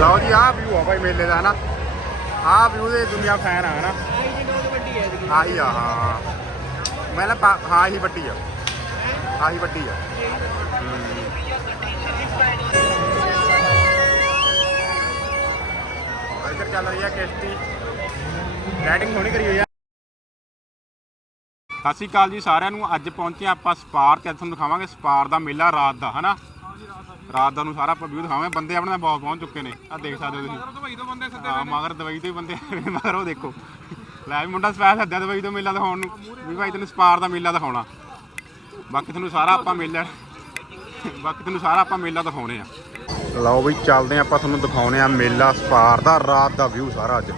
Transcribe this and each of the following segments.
ਲਓ ਜੀ, ਆਹ ਵਿਊ ਆ ਭਾਈ ਮੇਲੇ ਦਾ, ਹਨਾ? ਆਹ ਵਿਊ ਦੇ ਦੁਨੀਆ ਫੈਨ ਆ, ਹਨਾ? ਆਈ ਜੀ ਬਹੁਤ ਵੱਡੀ ਹੈ ਜੀ ਆਹੀ ਆ, ਹਾਂ ਮੈਂ ਨਾ ਹਾਂ, ਆਹੀ ਵੱਡੀ ਆ। ਆਹੀ ਵੱਡੀ ਆ। ਇੱਧਰ ਚੱਲ ਰਹੀ ਆ ਕਿਸ਼ਤੀ। ਲਾਈਟਿੰਗ ਸੋਹਣੀ ਕਰੀ ਹੋਈ ਆ। ਸਤਿ ਸ਼੍ਰੀ ਅਕਾਲ ਜੀ ਸਾਰਿਆਂ ਨੂੰ। ਅੱਜ ਪਹੁੰਚੇ ਆਪਾਂ ਸਪਾਰ, ਤੇ ਤੁਹਾਨੂੰ ਦਿਖਾਵਾਂਗੇ ਸਪਾਰ ਦਾ ਮੇਲਾ ਰਾਤ ਦਾ, ਹਨਾ? ਰਾਤ ਦਾ ਨੂੰ ਸਾਰਾ ਆਪਾਂ ਵਿਊ ਦਿਖਾਵਾਂਗੇ। ਬੰਦੇ ਆਪਣੇ ਨਾਲ ਬਹੁਤ ਪਹੁੰਚ ਚੁੱਕੇ ਨੇ। ਆ ਦੇਖ ਸਕਦੇ ਹੋ ਤੁਸੀਂ ਦਵਾਈ ਤੋਂ ਬੰਦੇ ਹਾਂ ਮਗਰ ਦਵਾਈ ਤੋਂ ਹੀ ਬੰਦੇ ਆਏ ਨੇ, ਮਗਰ ਉਹ ਦੇਖੋ। ਲੈ ਵੀ ਮੁੰਡਾ ਸਪੈਸ਼ਲ ਸੱਦਿਆ ਦਵਾਈ ਤੋਂ ਮੇਲਾ ਦਿਖਾਉਣ ਨੂੰ। ਵੀ ਭਾਈ ਤੈਨੂੰ ਸਪਾਰ ਦਾ ਮੇਲਾ ਦਿਖਾਉਣਾ। ਬਾਕੀ ਤੁਹਾਨੂੰ ਸਾਰਾ ਆਪਾਂ ਮੇਲਾ ਬਾਕੀ ਤੁਹਾਨੂੰ ਸਾਰਾ ਆਪਾਂ ਮੇਲਾ ਦਿਖਾਉਣੇ ਆ। ਲਓ ਵੀ ਚੱਲਦੇ ਆ ਆਪਾਂ ਤੁਹਾਨੂੰ ਦਿਖਾਉਣੇ ਆ ਮੇਲਾ ਸਪਾਰ ਦਾ ਰਾਤ ਦਾ ਵਿਊ ਸਾਰਾ ਅੱਜ।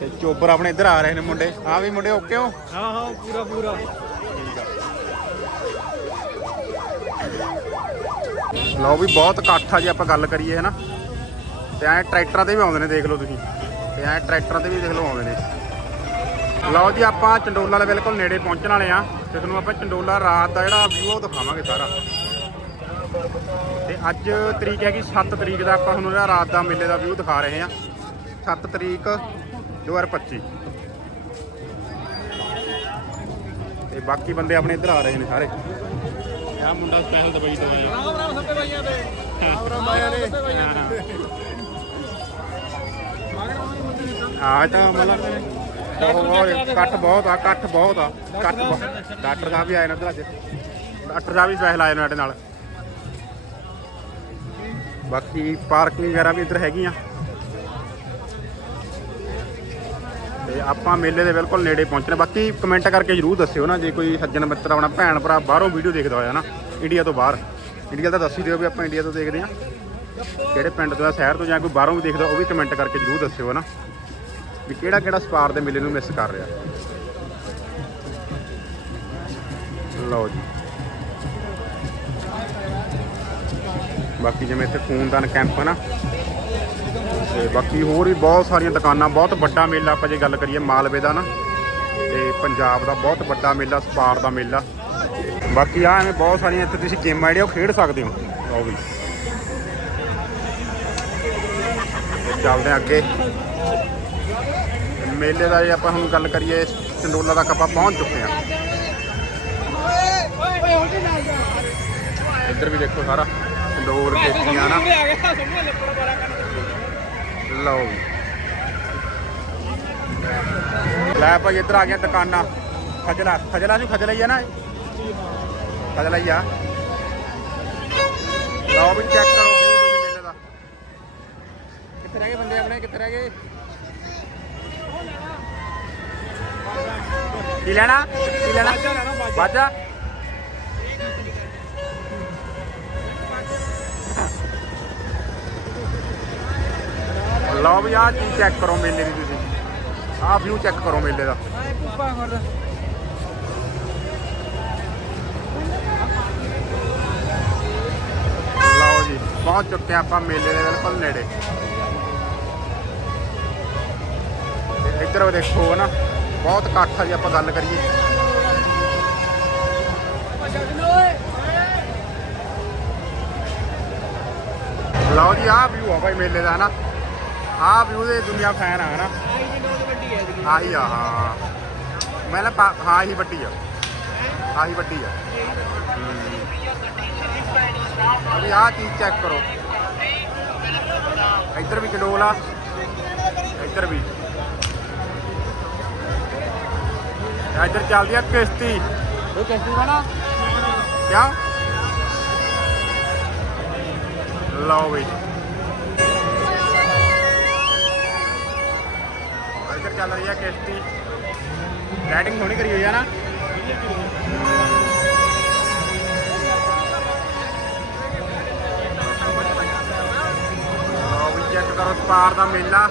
ਤੇ ਚੋਬਰ ਆਪਣੇ ਇੱਧਰ ਆ ਰਹੇ ਨੇ ਮੁੰਡੇ। ਆ ਵੀ ਮੁੰਡੇ ਓਕੇ ਹੋ? ਹਾਂ ਹਾਂ ਪੂਰਾ ਪੂਰਾ। ਲਓ ਵੀ ਬਹੁਤ ਇਕੱਠ ਆ ਜੇ ਆਪਾਂ ਗੱਲ ਕਰੀਏ ਹੈ ਨਾ ਤੇ ਐ ਟਰੈਕਟਰਾਂ ਤੇ ਵੀ ਆਉਂਦੇ ਨੇ, ਦੇਖ ਲਓ ਤੁਸੀਂ। ਤੇ ਐ ਟਰੈਕਟਰਾਂ ਤੇ ਵੀ ਦੇਖ ਲਓ ਆਉਂਦੇ ਨੇ। ਲਓ ਜੀ, ਆਪਾਂ ਚੰਡੋਲਾ ਵਾਲੇ ਬਿਲਕੁਲ ਨੇੜੇ ਪਹੁੰਚਣ ਵਾਲੇ ਆ। ਤੇ ਤੁਹਾਨੂੰ ਆਪਾਂ ਚੰਡੋਲਾ ਰਾਤ ਦਾ ਜਿਹੜਾ ਵਿਊ ਉਹ ਦਿਖਾਵਾਂਗੇ ਸਾਰਾ। ਤੇ ਅੱਜ ਤਰੀਕ ਹੈਗੀ 7 ਤਰੀਕ ਦਾ ਆਪਾਂ ਤੁਹਾਨੂੰ ਜਿਹੜਾ ਰਾਤ ਦਾ ਮੇਲੇ ਦਾ ਵਿਊ ਦਿਖਾ ਰਹੇ ਆ। 7 ਤਰੀਕ 2025 ਤੇ ਬਾਕੀ ਬੰਦੇ ਆਪਣੇ ਇੱਧਰ ਆ ਰਹੇ ਨੇ ਸਾਰੇ। ਆ ਮੁੰਡਾ ਸਪੈਸ਼ਲ ਦੁਬਈ ਤੋਂ ਆਇਆ। ਰਾਮ ਰਾਮ ਸੱਤੇ ਭਾਈਆਂ ਦੇ ਰਾਮ ਰਾਮ ਭਾਈਆਂ ਦੇ ਆ ਤਾਂ ਮਤਲਬ ਉਹ ਕੱਟ ਬਹੁਤ ਆ ਕੱਟ ਬਹੁਤ ਆ ਕੱਟ ਬਹੁਤ। ਡਾਕਟਰ ਸਾਹਿਬ ਵੀ ਆਏ ਨੇ ਇੱਧਰ ਅੱਜ। ਡਾਕਟਰ ਸਾਹਿਬ ਵੀ ਸਪੈਸ਼ਲ ਆਏ ਨੇ ਸਾਡੇ ਨਾਲ। ਬਾਕੀ ਪਾਰਕਿੰਗ ਵਗੈਰਾ ਵੀ ਇੱਧਰ ਹੈਗੀਆਂ। ਤੇ ਆਪਾਂ ਮੇਲੇ ਦੇ ਬਿਲਕੁਲ ਨੇੜੇ ਪਹੁੰਚਣਾ ਬਾਕੀ ਕਮੈਂਟ ਕਰਕੇ ਜਰੂਰ ਦੱਸਿਓ ਨਾ, ਜੇ ਕੋਈ ਸੱਜਣ ਮਿੱਤਰ ਆਪਣਾ, ਭੈਣ ਭਰਾ ਬਾਹਰੋਂ ਵੀਡੀਓ ਦੇਖਦਾ ਹੋਇਆ ਨਾ ਇੰਡੀਆ ਤੋਂ ਬਾਹਰ। ਇੰਡੀਆ ਦਾ ਦੱਸ ਹੀ ਦਿਓ ਵੀ ਆਪਾਂ ਇੰਡੀਆ ਤੋਂ ਦੇਖਦੇ ਆ ਕਿਹੜੇ ਪਿੰਡ ਤੋਂ ਆ, ਸ਼ਹਿਰ ਤੋਂ ਜਾਂ ਕੋਈ ਬਾਹਰੋਂ ਵੀ ਦੇਖਦਾ, ਉਹ ਵੀ ਕਮੈਂਟ ਕਰਕੇ ਜਰੂਰ ਦੱਸਿਓ ਨਾ, ਵੀ ਕਿਹੜਾ ਕਿਹੜਾ ਸਪਾਰ ਦੇ ਮੇਲੇ ਨੂੰ ਮਿਸ ਕਰ ਰਿਹਾ। ਲਓ ਜੀ। ਬਾਕੀ ਜਿਵੇਂ ਇੱਥੇ ਖੂਨਦਾਨ ਕੈਂਪ ਹੈ ਨਾ ਤੇ ਬਾਕੀ ਹੋਰ ਵੀ ਬਹੁਤ ਸਾਰੀਆਂ ਦੁਕਾਨਾਂ ਬਹੁਤ ਵੱਡਾ ਮੇਲਾ ਆਪਾਂ ਜੇ ਗੱਲ ਕਰੀਏ ਮਾਲਵੇ ਦਾ ਨਾ ਤੇ ਪੰਜਾਬ ਦਾ ਬਹੁਤ ਵੱਡਾ ਮੇਲਾ ਸਪਾਰ ਦਾ ਮੇਲਾ। ਬਾਕੀ ਆ ਐਵੇਂ ਬਹੁਤ ਸਾਰੀਆਂ ਇੱਥੇ ਤੁਸੀਂ ਗੇਮਾਂ ਜਿਹੜੀਆਂ ਉਹ ਖੇਡ ਸਕਦੇ ਹੋ। ਲਓ ਵੀ। ਚੱਲਦੇ ਅੱਗੇ। ਮੇਲੇ ਦਾ ਜੇ ਆਪਾਂ ਹੁਣ ਗੱਲ ਕਰੀਏ ਚੰਡੋਲਾ ਤੱਕ ਆਪਾਂ ਪਹੁੰਚ ਚੁੱਕੇ ਹਾਂ। ਇੱਧਰ ਵੀ ਦੇਖੋ ਸਾਰਾ ਚੰਡੋਲ ਕਿਸ਼ਤੀਆਂ ਨਾ ਆ ਗਿਆ ਸਮਝ ਲੱਪੜ ਵਾਲਾ ਕਰਨ ਲਓ ਲੈ ਭਾਈ, ਇੱਧਰ ਆ ਗਿਆ ਦੁਕਾਨਾਂ। ਖਜਲਾ ਖਜਲਾ ਨਹੀਂ ਖਜਲਾ ਹੀ ਆ ਨਾ। ਖਜਲਾ ਹੀ ਆ। ਲਓ ਵੀ ਚੈੱਕ ਕਰੋ ਮੇਲੇ ਦਾ। ਕਿੱਥੇ ਰਹਿ ਗਏ ਬੰਦੇ ਆਪਣੇ? ਕਿੱਥੇ ਰਹਿ ਗਏ? ਕੀ ਲੈਣਾ? ਕੀ ਲੈਣਾ? ਬਾਜਾ। ਲਓ ਵੀ ਆਹ ਚੀਜ਼ ਚੈੱਕ ਕਰੋ ਮੇਲੇ ਦੀ ਤੁਸੀਂ। ਆਹ ਵਿਊ ਚੈੱਕ ਕਰੋ ਮੇਲੇ ਦਾ। ਲਓ ਜੀ ਪਹੁੰਚ ਚੁੱਕੇ ਆਪਾਂ ਮੇਲੇ ਦੇ ਬਿਲਕੁਲ ਨੇੜੇ। ਤੇ ਇੱਧਰ ਦੇਖੋ ਨਾ ਬਹੁਤ ਇਕੱਠ ਆ ਜੀ ਆਪਾਂ ਗੱਲ ਕਰੀਏ। ਲਓ ਜੀ ਆਹ ਵਿਊ ਆ ਭਾਈ ਮੇਲੇ ਦਾ ਹਨਾ? ਆਹ ਵਿਊ ਦੇ ਦੁਨੀਆ ਫੈਨ ਆ ਬਹੁਤ ਵੱਡੀ ਹੈ ਜੀ ਆਹੀ ਆ ਹਾਂ। ਮੈਂ ਨਾ ਪਾ- ਹਾਂ ਆਹੀ ਵੱਡੀ ਆ। ਆਹੀ ਵੱਡੀ ਆ। ਵੀ ਆਹ ਚੀਜ਼ ਚੈੱਕ ਕਰੋ। ਇੱਧਰ ਵੀ ਚੰਡੋਲ ਆ। ਇੱਧਰ ਵੀ। ਇੱਧਰ ਚੱਲਦੀ ਆ ਕਿਸ਼ਤੀ। ਉਹ ਕਿਸ਼ਤੀ ਦਾ ਨਾ ਕਿਉਂ ਲਓ ਬਈ ਚੱਲ ਰਹੀ ਹੈ ਕਿਸ਼ਤੀ। ਲਾਈਟਿੰਗ ਸੋਹਣੀ ਕਰੀ ਹੋਈ ਹੈ ਨਾ। ਲਓ ਵੀ ਚੈੱਕ ਕਰੋ ਸਪਾਰ ਦਾ ਮੇਲਾ।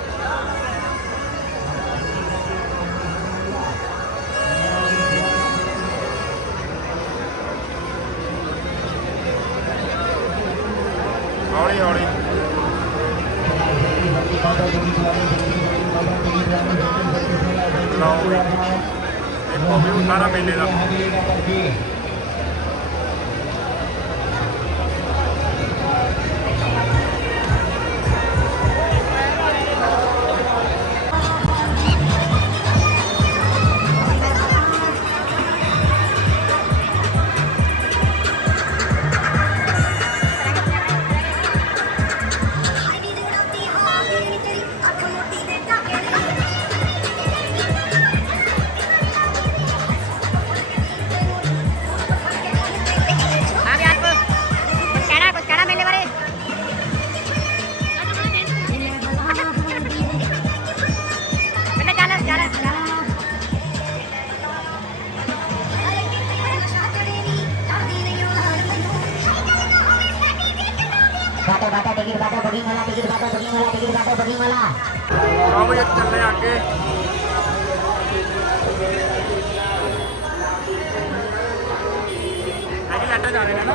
ਜਾ ਰਹੇ ਨੇ ਨਾ।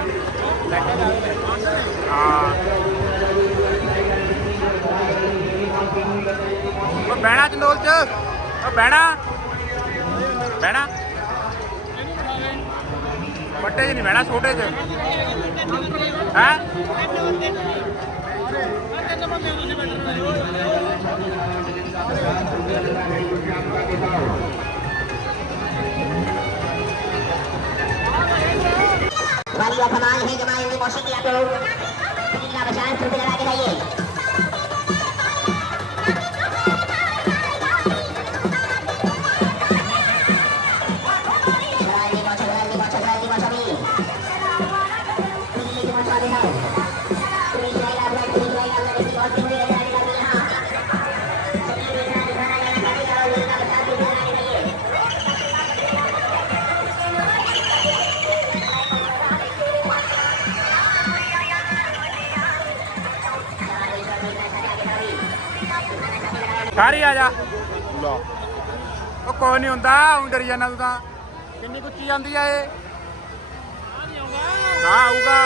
ਲੈਟਰ ਜਾ ਰਹੇ ਨੇ ਹਾਂ। ਉਹ ਬਹਿਣਾ ਚੰਦੋਲ ਚ। ਉਹ ਬਹਿਣਾ। ਬਹਿਣਾ। ਵੱਡੇ ਚ ਨਹੀਂ ਬਹਿਣਾ, ਛੋਟੇ ਚ ਹੈ? वाली और कमाल है जमाएंगे मौसीकी आप लोग का बचाएं फुट लगा के जाइए ਸਾਰੀ ਆ ਜਾ। ਉਹ ਕੋਈ ਨਹੀਂ ਹੁੰਦਾ ਉਂ ਡਰੀ ਜਾਂਦਾ ਤੂੰ ਤਾਂ। ਕਿੰਨੀ ਕੁੱਚੀ ਜਾਂਦੀ ਆ ਇਹ? ਆਊਗਾ।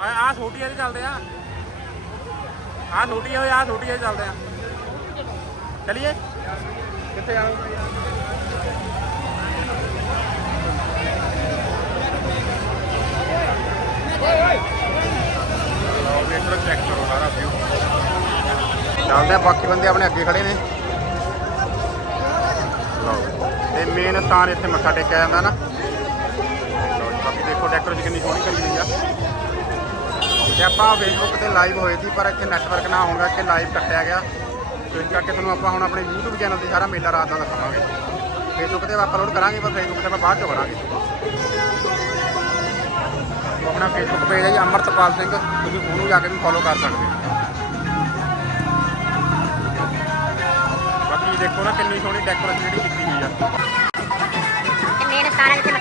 ਆ ਆ ਛੋਟੀ ਚੱਲਦੇ ਆ। ਆ ਛੋਟੀ ਹੋਏ ਆ ਛੋਟੀ ਚੱਲਦੇ ਆ। ਚਲਿਏ। ਕਿੱਥੇ ਜਾਣਾ? ਵੀ ਇੱਧਰ ਚੈੱਕ ਕਰੋ ਸਾਰਾ ਵਿਊ ਚੱਲਦੇ ਆ, ਬਾਕੀ ਬੰਦੇ ਆਪਣੇ ਅੱਗੇ ਖੜੇ ਨੇ। ਲਓ ਤੇ ਮੇਨ ਤਾਂ ਇੱਥੇ ਮੱਥਾ ਟੇਕਿਆ ਜਾਂਦਾ ਨਾ। ਲਓ ਬਾਕੀ ਦੇਖੋ ਡੈਕੋਰੇਸ਼ਨ ਕਿੰਨੀ ਸੋਹਣੀ ਕਰੀ ਹੋਈ ਆ। ਤੇ ਆਪਾਂ ਫੇਸਬੁੱਕ ਤੇ ਲਾਈਵ ਹੋਏ ਸੀ, ਪਰ ਇੱਥੇ ਨੈਟਵਰਕ ਨਾ ਹੋਣ ਕਰਕੇ ਲਾਈਵ ਕੱਟਿਆ ਗਿਆ। ਤੇ ਇਸ ਕਰਕੇ ਤੁਹਾਨੂੰ ਆਪਾਂ ਹੁਣ ਆਪਣੇ YouTube ਚੈਨਲ ਤੇ ਸਾਰਾ ਮੇਲਾ ਰਾਤ ਦਾ ਦਿਖਾਵਾਂਗੇ। ਫੇਸਬੁੱਕ ਤੇ ਅਪਲੋਡ ਕਰਾਂਗੇ, ਪਰ ਫੇਸਬੁੱਕ ਤੇ ਆਪਾਂ ਬਾਅਦ ਚ ਕਰਾਂਗੇ। ਆਪਣਾ ਫੇਸਬੁੱਕ ਪੇਜ ਹੈ ਜੀ, ਅਮਰਤਪਾਲ ਸਿੰਘ, ਤੁਸੀਂ ਉਹਨੂੰ ਜਾ ਕੇ ਵੀ ਫੋਲੋ ਕਰ ਸਕਦੇ ਹੋ। ਬਾਕੀ ਦੇਖੋ ਨਾ ਕਿੰਨੀ ਸੋਹਣੀ ਡੈਕੋਰੇਸ਼ਨ ਜਿਹੜੀ ਕੀਤੀ ਹੋਈ ਆ। ਤੇ ਸਾਰਾ ਜਿੱਥੇ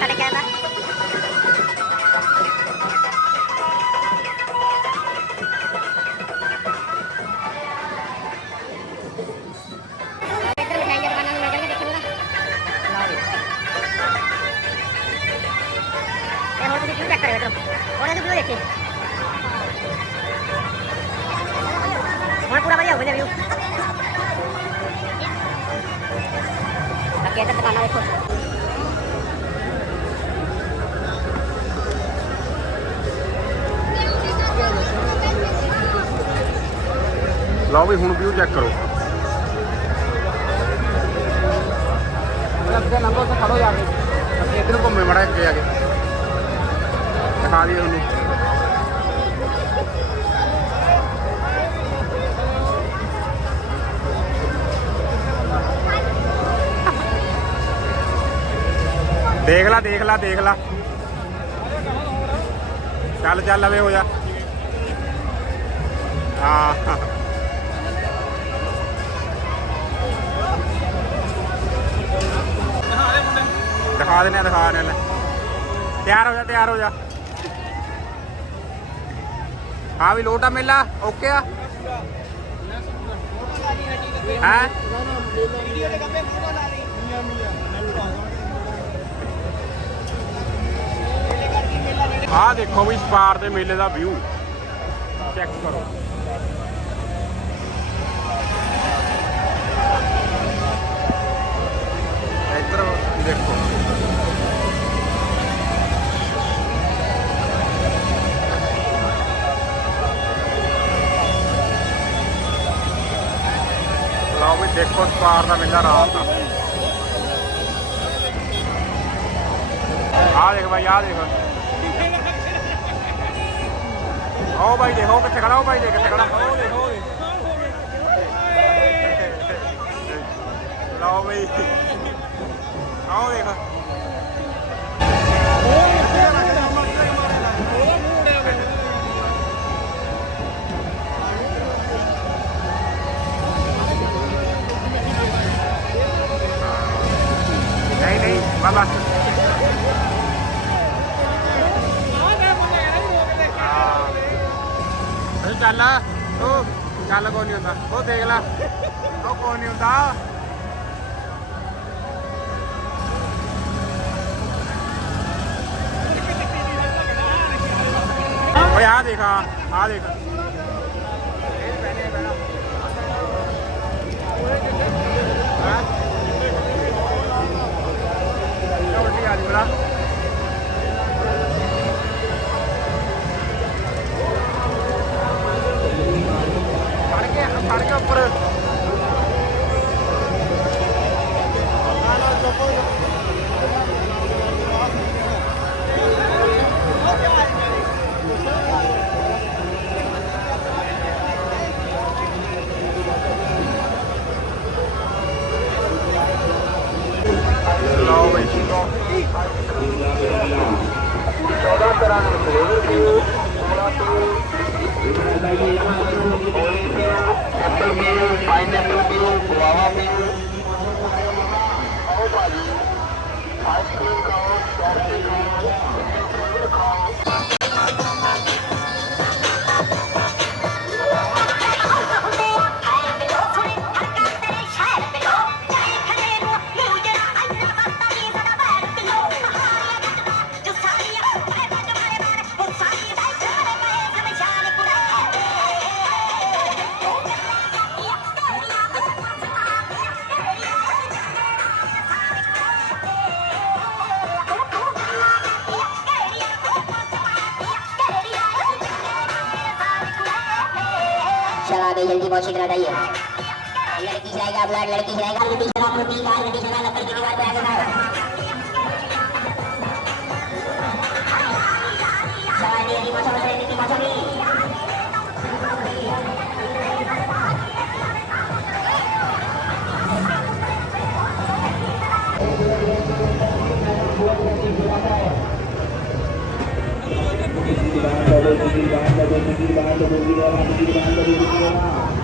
ਵੀ ਹੁਣ ਵਿਊ ਚੈੱਕ ਕਰੋ। ਅੱਗੇ ਨੰਬਰ ਤੇ ਖੜੋ ਜਾ ਕੇ ਇੱਧਰ ਨੂੰ ਘੁੰਮੇ ਮੜਾ ਅੱਗੇ ਆ ਕੇ। ਦਿਖਾ ਦਈਏ ਤੁਹਾਨੂੰ ਦੇਖ ਲੈ ਦੇਖ ਲੈ ਦੇਖ ਲੈ। ਚੱਲ ਚੱਲ ਲਵੇ ਹੋ ਜਾ। ਹਾਂ। ਦਿਖਾ ਦਿੰਦੇ ਆ, ਦਿਖਾ ਦਿੰਦੇ ਆ ਤਿਆਰ ਹੋ ਜਾ, ਤਿਆਰ ਹੋ ਜਾ। ਹਾਂ ਵੀ ਲੋਟਾ ਮੇਲਾ, ਓਕੇ ਆ? ਹੈ? ਆਹ ਦੇਖੋ ਵੀ ਸਪਾਰ ਦੇ ਮੇਲੇ ਦਾ ਵਿਊ ਚੈੱਕ ਕਰੋ। ਦੇਖੋ ਸਪਾਰ ਦਾ ਮੇਲਾ ਰਾਤ ਦਾ ਆ ਦੇਖ ਬਾਈ ਆ ਦੇਖ। ਆਓ ਭਾਈ ਦੇਖੋ ਕਿੱਥੇ ਖੜਾ ਉਹ ਬਾਈ ਦੇਖ ਕਿੱਥੇ ਖੜਾ। ਉਹ ਦੇਖ ਲਓ ਬਈ। ਆਓ ਦੇਖ। ਨਹੀਂ ਨਹੀਂ ਬਸ ਬਸ ਚੱਲ ਉਹ ਚੱਲ ਕੋਈ ਨਹੀਂ ਹੁੰਦਾ ਉਹ ਦੇਖ ਲੈ ਉਹ ਕੋਈ ਨਹੀਂ ਹੁੰਦਾ ਓਏ ਆ ਦੇਖ ਆ ਆਹ ਦੇਖ ਇਹ ਪਹਿਨੇ ਪਹਿਣਾ ਹਾਂ अच्छी तरह गाइए लड़की जाएगा अब लड़की जाएगा लड़की जाएगा आपको तीन बार लड़की जाएगा लपड़ की दीवार पे आगे जाओ सवाल दिया कि मौसम से इतनी मौसम ही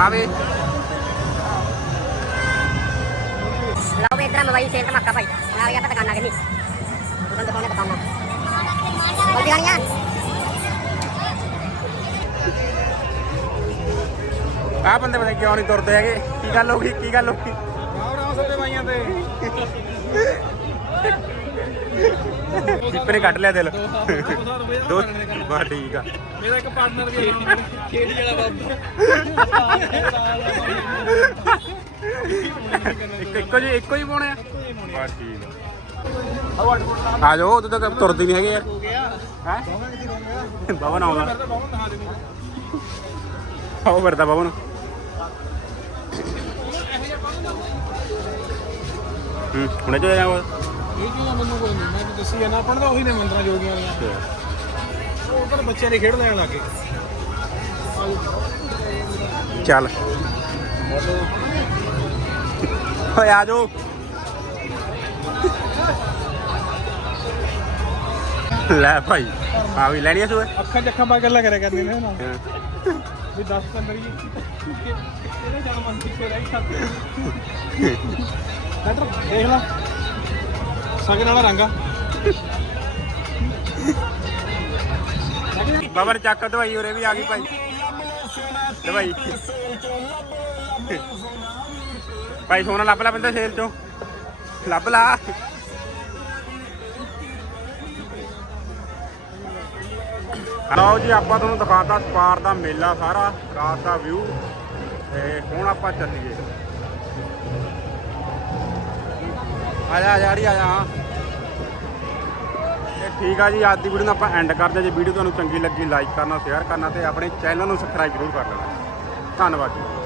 ਆ ਵੀ ਲਓ ਵੀ ਇਧਰ ਮੋਬਾਈਲ ਸੇਲ ਧਮਾਕਾ ਭਾਈ ਆ ਗਿਆ ਤਾਂ ਦੁਕਾਨਾਂ ਕਿੰਨੀ ਦੁਕਾਨ ਦੁਕਾਨਾਂ ਦੁਕਾਨਾਂ ਬੋਲ ਦਿਖਾਣੀਆਂ ਆ ਬੰਦੇ ਪਤਾ ਕਿਉਂ ਨਹੀਂ ਤੁਰਦੇ ਹੈਗੇ ਕੀ ਗੱਲ ਹੋ ਗਈ ਕੀ ਗੱਲ ਹੋ ਗਈ ਦੀਪੇ ਨੇ ਕੱਢ ਲਿਆ ਦਿਲ ਦੋ ਬਾ ਠੀਕ ਆ ਮੇਰਾ ਇੱਕ ਪਾਰਟਨਰ ਵੀ ਖੇੜੀ ਵਾਲਾ ਇੱਕ ਇੱਕੋ ਜੀ ਇੱਕੋ ਹੀ ਪਾਉਣੇ ਆ। ਬਾ ਠੀਕ ਆ। ਆ ਜਾਓ ਉਦੋਂ ਤੱਕ ਤੁਰਦੇ ਨਹੀਂ ਹੈਗੇ ਗਿਆ। ਹੈ? ਬਵਨ ਆਉਂਦਾ ਆਓ ਫਿਰਦਾ ਬਵਨ ਹੂੰ ਹੁਣੇ ਜੋ ਜਾਣਾ ਇਹ ਕਿਉਂ ਮੈਨੂੰ ਕੋਈ ਨਹੀਂ ਮੈਂ ਤਾਂ ਦੱਸੀ ਜਾਣਾ ਪੜਦਾ ਉਹੀ ਨੇ ਮੰਦਰਾਂ ਜੋਗੀਆਂ ਦੀਆਂ ਉਹ ਪਰ ਬੱਚਿਆਂ ਨੇ ਖੇਡ ਲੈਣ ਲੱਗੇ ਚੱਲ। ਓਏ ਆ ਜਾਓ। ਲੈ ਭਾਈ ਆ ਵੀ ਲੈਣੀ ਤੂੰ ਅੱਖਾਂ ਚੱਖਾਂ ਪਾ ਗੱਲਾਂ ਕਰਿਆ ਕਰਨੀ ਨੇ ਨਾ। ਵੀ 10 15 ਇਹਨੇ ਜਾਨ ਮੰਨ ਕੇ ਰਹਿ ਖਾਤੇ ਡਾਕਟਰ ਦੇਖ ਲਾ। ਸਗਨ ਵਾਲਾ ਰੰਗ ਬਾਬਰ ਚੱਕ ਦਵਾਈ ਉਰੇ ਵੀ ਆ ਗਈ ਭਾਈ। ਦਵਾਈ ਭਾਈ। ਸੋਨਾ ਲੱਭ ਲੈ ਬੰਦੇ ਸੇਲ ਚੋਂ। ਲੱਭ ਲਾ। ਲਓ ਜੀ, ਆਪਾਂ ਤੁਹਾਨੂੰ ਦਿਖਾਤਾ ਸਪਾਰ ਦਾ ਮੇਲਾ ਸਾਰਾ, ਰਾਤ ਦਾ ਵਿਊ ਤੇ ਹੁਣ ਆਪਾਂ ਚੱਲੀਏ। ਆ ਜਾ ਆ ਜਾ ਅੜੀ ਆ ਜਾ। ਤੇ ਠੀਕ ਆ ਜੀ, ਅੱਜ ਦੀ ਵੀਡੀਓ ਨੂੰ ਆਪਾਂ ਐਂਡ ਕਰਦੇ ਹਾਂ। ਜੇ ਵੀਡੀਓ ਤੁਹਾਨੂੰ ਚੰਗੀ ਲੱਗੀ ਲਾਈਕ ਕਰਨਾ ਸ਼ੇਅਰ ਕਰਨਾ ਤੇ ਆਪਣੇ ਚੈਨਲ ਨੂੰ ਸਬਸਕ੍ਰਾਈਬ ਜ਼ਰੂਰ ਕਰ ਲੈਣਾ। ਧੰਨਵਾਦ ਜੀ।